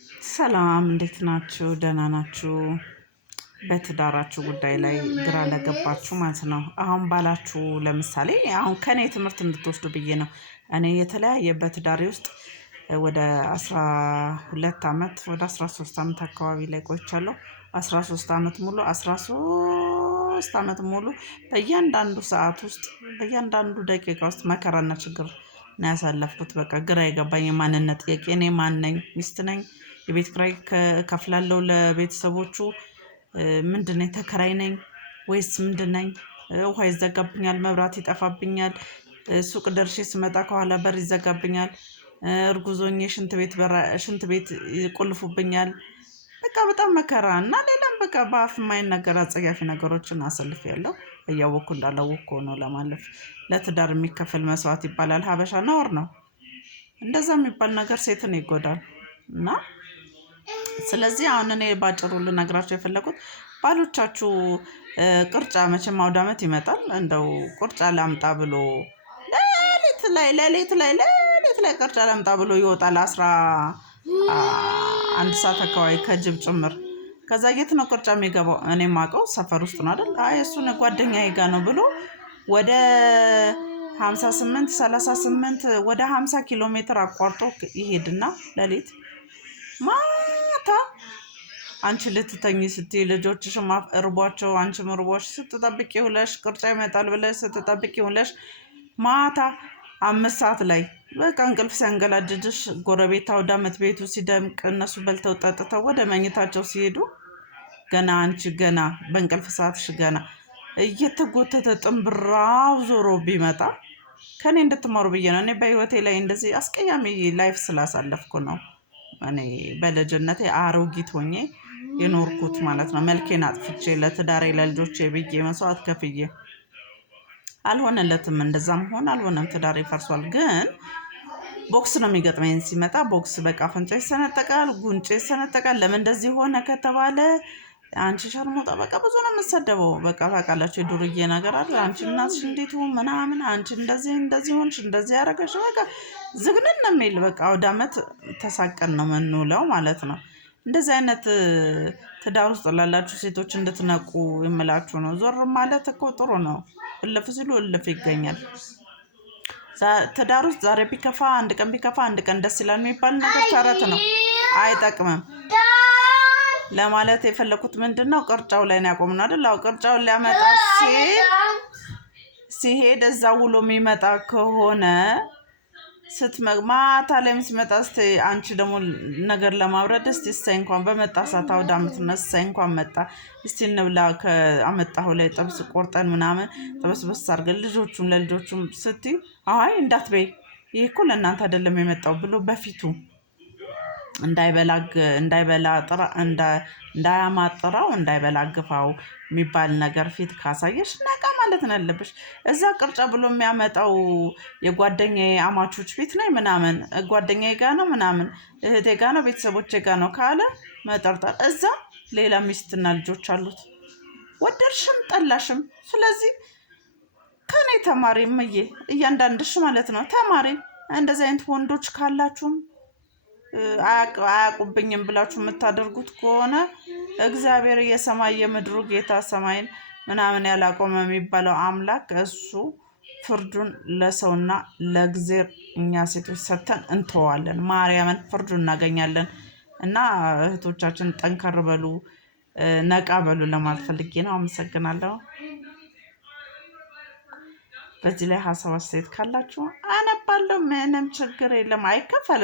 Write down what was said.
ሰላም እንዴት ናችሁ? ደህና ናችሁ? በትዳራችሁ ጉዳይ ላይ ግራ ለገባችሁ ማለት ነው። አሁን ባላችሁ ለምሳሌ አሁን ከኔ ትምህርት እንድትወስዱ ብዬ ነው። እኔ የተለያየ በትዳሬ ውስጥ ወደ 12 ዓመት ወደ 13 ዓመት አካባቢ ላይ ቆይቻለሁ። 13 ዓመት ሙሉ 13 ዓመት ሙሉ በእያንዳንዱ ሰዓት ውስጥ በእያንዳንዱ ደቂቃ ውስጥ መከራና ችግር ነው ያሳለፍኩት። በቃ ግራ የገባኝ የማንነት ጥያቄ እኔ ማን ነኝ? ሚስት ነኝ? የቤት ኪራይ እከፍላለሁ ለቤተሰቦቹ? ምንድነኝ? ተከራይ ነኝ ወይስ ምንድነኝ? ውሃ ይዘጋብኛል፣ መብራት ይጠፋብኛል፣ ሱቅ ደርሼ ስመጣ ከኋላ በር ይዘጋብኛል፣ እርጉዝ ሆኜ ሽንት ቤት ይቆልፉብኛል። በቃ በጣም መከራ እና ሌላም በቃ በአፍ የማይነገር አጸያፊ ነገሮችን አሳልፌያለሁ። እያወቅኩ እንዳላወቅኩ ሆኖ ለማለፍ ለትዳር የሚከፈል መስዋዕት ይባላል። ሀበሻ ነውር ነው። እንደዛ የሚባል ነገር ሴትን ይጎዳል። እና ስለዚህ አሁን እኔ ባጭሩ ልነግራችሁ የፈለኩት ባሎቻችሁ ቅርጫ መቼም አውደ ዓመት ይመጣል። እንደው ቅርጫ ላምጣ ብሎ ሌሊት ላይ ቅርጫ ላምጣ ብሎ ይወጣል። 11 ሰዓት አካባቢ ከጅብ ጭምር። ከዛ የት ነው ቅርጫ የሚገባው? እኔ የማውቀው ሰፈር ውስጥ ነው አይደል? አይ እሱን ጓደኛዬ ጋ ነው ብሎ ወደ 38 ወደ 50 ኪሎ ሜትር አቋርጦ ይሄድና ሌሊት ማታ አንቺ ልትተኝ ስትይ ልጆችሽም እርቧቸው አንቺም እርቦሽ ስትጠብቂ ውለሽ ቅርጫ ይመጣል ብለሽ ስትጠብቂ ውለሽ ማታ 5 ሰዓት ላይ በቃ እንቅልፍ ሲያንገላጅጅሽ ጎረቤት አውደ ዓመት ቤቱ ሲደምቅ እነሱ በልተው ጠጥተው ወደ መኝታቸው ሲሄዱ ገና አንቺ ገና በእንቅልፍ ሰዓትሽ ገና እየተጎተተ ጥንብራው ዞሮ ቢመጣ ከኔ እንድትማሩ ብዬ ነው። እኔ በህይወቴ ላይ እንደዚህ አስቀያሚ ላይፍ ስላሳለፍኩ ነው እኔ በልጅነቴ አሮጊት ሆኜ የኖርኩት ማለት ነው። መልኬን አጥፍቼ ለትዳሬ ለልጆቼ ብዬ መስዋዕት ከፍዬ አልሆነለትም። እንደዛም ሆነ አልሆነም፣ ትዳሬ ፈርሷል። ግን ቦክስ ነው የሚገጥመኝ ሲመጣ ቦክስ በቃ አፍንጫ ይሰነጠቃል፣ ጉንጭ ይሰነጠቃል። ለምን እንደዚህ ሆነ ከተባለ አንቺ ሸርሞጣ በቃ ብዙ ነው የምትሰደበው። በቃ ታውቃላችሁ የዱርዬ ነገር አለ። አንቺ እናትሽ እንዴት ምናምን፣ አንቺ እንደዚህ ሆንሽ፣ እንደዚህ ያደረገሽ በቃ ዝግንን ነው የሚል በቃ አውደ ዓመት ተሳቀን ነው የምንውለው ማለት ነው። እንደዚህ አይነት ትዳር ውስጥ ላላችሁ ሴቶች እንድትነቁ የምላችሁ ነው። ዞር ማለት እኮ ጥሩ ነው። እልፍ ሲሉ እልፍ ይገኛል። ትዳር ውስጥ ዛሬ ቢከፋ አንድ ቀን ቢከፋ አንድ ቀን ደስ ይላል የሚባል ነገር ተረት ነው፣ አይጠቅምም። ለማለት የፈለኩት ምንድነው ቅርጫው ላይ ነው ያቆምነው አይደል? አዎ ቅርጫውን ሊያመጣ ሲሄድ እዛ ውሎ የሚመጣ ከሆነ ማታ ላይ ሲመጣ እስቲ አንቺ ደግሞ ነገር ለማውረድ እስቲ እሰይ እንኳን በመጣ ሰዓት አውደ ዓመት ነው እሰይ እንኳን መጣ እስቲ እንብላ ከአመጣሁ ላይ ጥብስ ቆርጠን ምናምን ጥብስ አድርገን ለልጆቹም ስትይ አይ እንዳትበይ ይሄ እኮ ለእናንተ አይደለም የመጣው ብሎ በፊቱ እንዳያማጥራው እንዳይበላግፋው የሚባል ነገር ፊት ካሳየሽ ነቃ ማለት ነው ያለብሽ። እዛ ቅርጫ ብሎ የሚያመጣው የጓደኛዬ አማቾች ቤት ላይ ምናምን ጓደኛዬ ጋ ነው ምናምን እህቴ ጋ ነው ቤተሰቦቼ ጋ ነው ካለ መጠርጠር፣ እዛ ሌላ ሚስትና ልጆች አሉት ወደድሽም ጠላሽም። ስለዚህ ከኔ ተማሪ እምዬ እያንዳንድሽ ማለት ነው ተማሪ። እንደዚህ አይነት ወንዶች ካላችሁም አያውቁብኝም ብላችሁ የምታደርጉት ከሆነ እግዚአብሔር የሰማይ የምድሩ ጌታ ሰማይን ምናምን ያላቆመ የሚባለው አምላክ እሱ ፍርዱን ለሰውና ለእግዚአብሔር እኛ ሴቶች ሰጥተን እንተዋለን። ማርያምን ፍርዱን እናገኛለን። እና እህቶቻችን ጠንከር በሉ፣ ነቃ በሉ ለማለት ፈልጌ ነው። አመሰግናለሁ። በዚህ ላይ ሀሳብ አስተያየት ካላችሁ አነባለሁ። ምንም ችግር የለም፣ አይከፈልም።